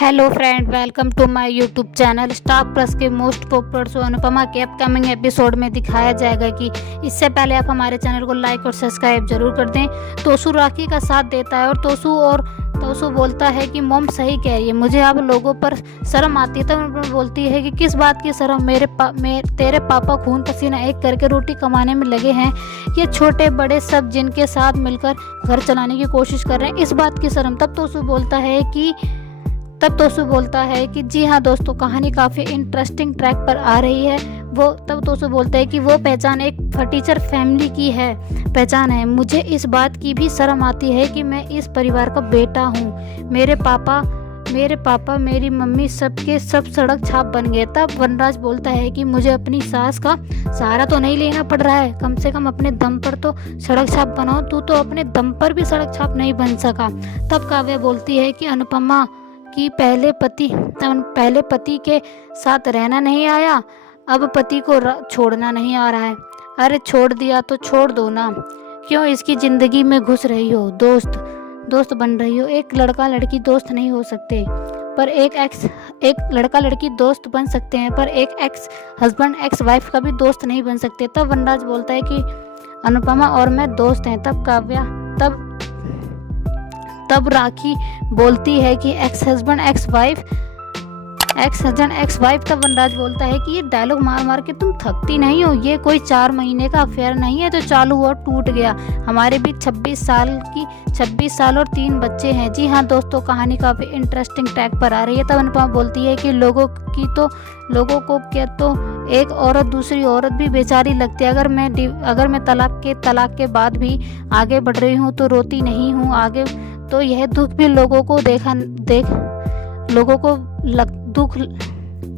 Hello friend, welcome to my YouTube channel. Star Plus के most popular show Anupama के upcoming episode में दिखाया जाएगा कि इससे पहले आप हमारे चैनल को लाइक और सब्सक्राइब जरूर कर दें। तोसू राखी का साथ देता है और तोसू बोलता है कि मॉम सही कह रही है, मुझे आप लोगों पर शर्म आती है। तब अनुपमा बोलती है कि किस बात की शर्म, तेरे पापा खून पसीना एक करके रोटी कमाने में लगे हैं, ये छोटे बड़े सब जिनके साथ मिलकर घर चलाने की कोशिश कर रहे हैं, इस बात की शर्म। तब तोसू बोलता है कि जी हाँ दोस्तों, कहानी काफ़ी इंटरेस्टिंग ट्रैक पर आ रही है। तब तोसू बोलता है कि वो पहचान एक फटीचर फैमिली की पहचान है। मुझे इस बात की भी शर्म आती है कि मैं इस परिवार का बेटा हूँ। मेरे पापा मेरी मम्मी सबके सब सड़क छाप बन गए। तब वनराज बोलता है कि मुझे अपनी सास का सहारा तो नहीं लेना पड़ रहा है, कम से कम अपने दम पर तो सड़क छाप बनाओ। तू तो अपने दम पर भी सड़क छाप नहीं बन सका। तब काव्या बोलती है कि अनुपमा कि पहले पति के साथ रहना नहीं आया, अब पति को छोड़ना नहीं आ रहा है। अरे छोड़ दिया तो छोड़ दो ना, क्यों इसकी ज़िंदगी में घुस रही हो? दोस्त बन रही हो। एक लड़का लड़की दोस्त नहीं हो सकते, पर एक लड़का लड़की दोस्त बन सकते हैं, पर एक एक्स हस्बैंड एक्स वाइफ का भी दोस्त नहीं बन सकते। तब वनराज बोलता है कि अनुपमा और मैं दोस्त हैं। तब राखी बोलती है कि एक्स हस्बैंड एक्स वाइफ। तब वनराज बोलता है कि ये डायलॉग मार मार के तुम थकती नहीं हो? ये कोई 4 महीने का अफेयर नहीं है जो चालू हुआ टूट गया। हमारे बीच 26 साल और 3 बच्चे हैं। जी हाँ दोस्तों, कहानी काफ़ी इंटरेस्टिंग ट्रैक पर आ रही है। तब अनुपमा बोलती है कि लोगों को क्या तो एक औरत दूसरी औरत भी बेचारी लगती है। अगर मैं तलाक के बाद भी आगे बढ़ रही हूँ तो रोती नहीं हूँ आगे, तो यह दुख भी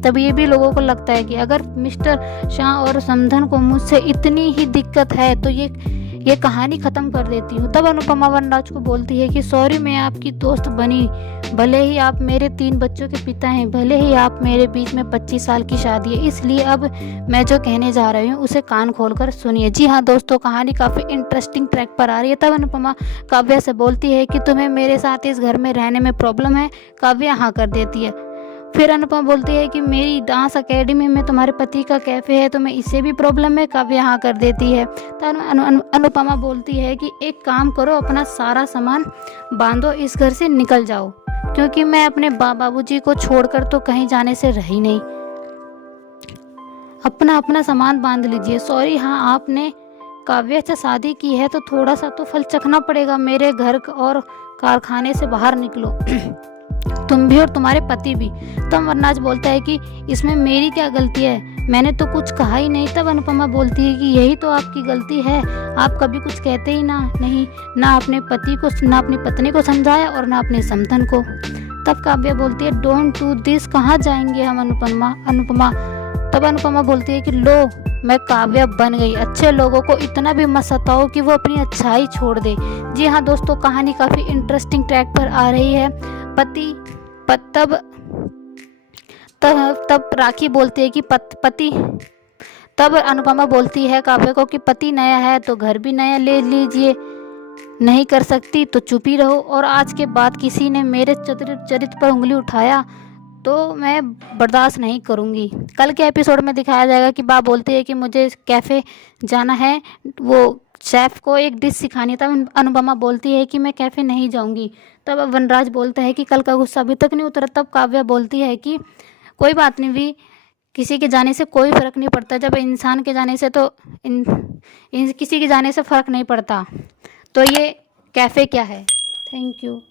तब ये भी लोगों को लगता है कि अगर मिस्टर शाह और समधन को मुझसे इतनी ही दिक्कत है तो ये कहानी ख़त्म कर देती हूँ। तब अनुपमा वनराज को बोलती है कि सॉरी, मैं आपकी दोस्त बनी, भले ही आप मेरे 3 बच्चों के पिता हैं, भले ही आप मेरे बीच में 25 साल की शादी है, इसलिए अब मैं जो कहने जा रही हूँ उसे कान खोलकर सुनिए। जी हाँ दोस्तों, कहानी काफ़ी इंटरेस्टिंग ट्रैक पर आ रही है। तब अनुपमा काव्या से बोलती है कि तुम्हें मेरे साथ इस घर में रहने में प्रॉब्लम है? काव्या हाँ कर देती है। फिर अनुपमा बोलती है कि मेरी डांस एकेडमी में तुम्हारे पति का कैफ़े है, तुम्हें इससे भी प्रॉब्लम है? काव्या हाँ कर देती है। तो अनुपमा बोलती है कि एक काम करो, अपना सारा सामान बांधो, इस घर से निकल जाओ, क्योंकि मैं अपने बाबूजी को छोड़कर तो कहीं जाने से रही नहीं। अपना सामान बांध लीजिए। सॉरी, हाँ आपने काव्या से शादी की है तो थोड़ा सा तो फल चखना पड़ेगा। मेरे घर और कारखाने से बाहर निकलो, तुम भी और तुम्हारे पति भी। तब वनराज बोलता है कि इसमें मेरी क्या गलती है, मैंने तो कुछ कहा ही नहीं। तब अनुपमा बोलती है कि यही तो आपकी गलती है, आप कभी कुछ कहते ही नहीं, ना अपनी पत्नी को समझाया और ना अपने समधन को। तब काव्या बोलती है डोंट डू दिस, कहाँ जाएंगे हम अनुपमा। तब अनुपमा बोलती है कि लो, मैं काव्या बन गई, अच्छे लोगों को इतना भी मत सताओ कि वो अपनी अच्छाई छोड़ दे। जी हाँ दोस्तों, कहानी काफ़ी इंटरेस्टिंग ट्रैक पर आ रही है। तब राखी बोलती है कि तब अनुपमा बोलती है काव्या को कि पति नया है तो घर भी नया ले लीजिए, नहीं कर सकती तो चुप ही रहो, और आज के बाद किसी ने मेरे चरित्र पर उंगली उठाया तो मैं बर्दाश्त नहीं करूँगी। कल के एपिसोड में दिखाया जाएगा कि बाप बोलती है कि मुझे कैफ़े जाना है, वो शेफ़ को एक डिश सिखानी। तब अनुपमा बोलती है कि मैं कैफ़े नहीं जाऊंगी। तब वनराज बोलता है कि कल का गुस्सा अभी तक नहीं उतरा। तब काव्या बोलती है कि कोई बात नहीं, भी किसी के जाने से कोई फ़र्क नहीं पड़ता, जब इंसान के जाने से तो किसी के जाने से फ़र्क नहीं पड़ता, तो ये कैफ़े क्या है। Thank you.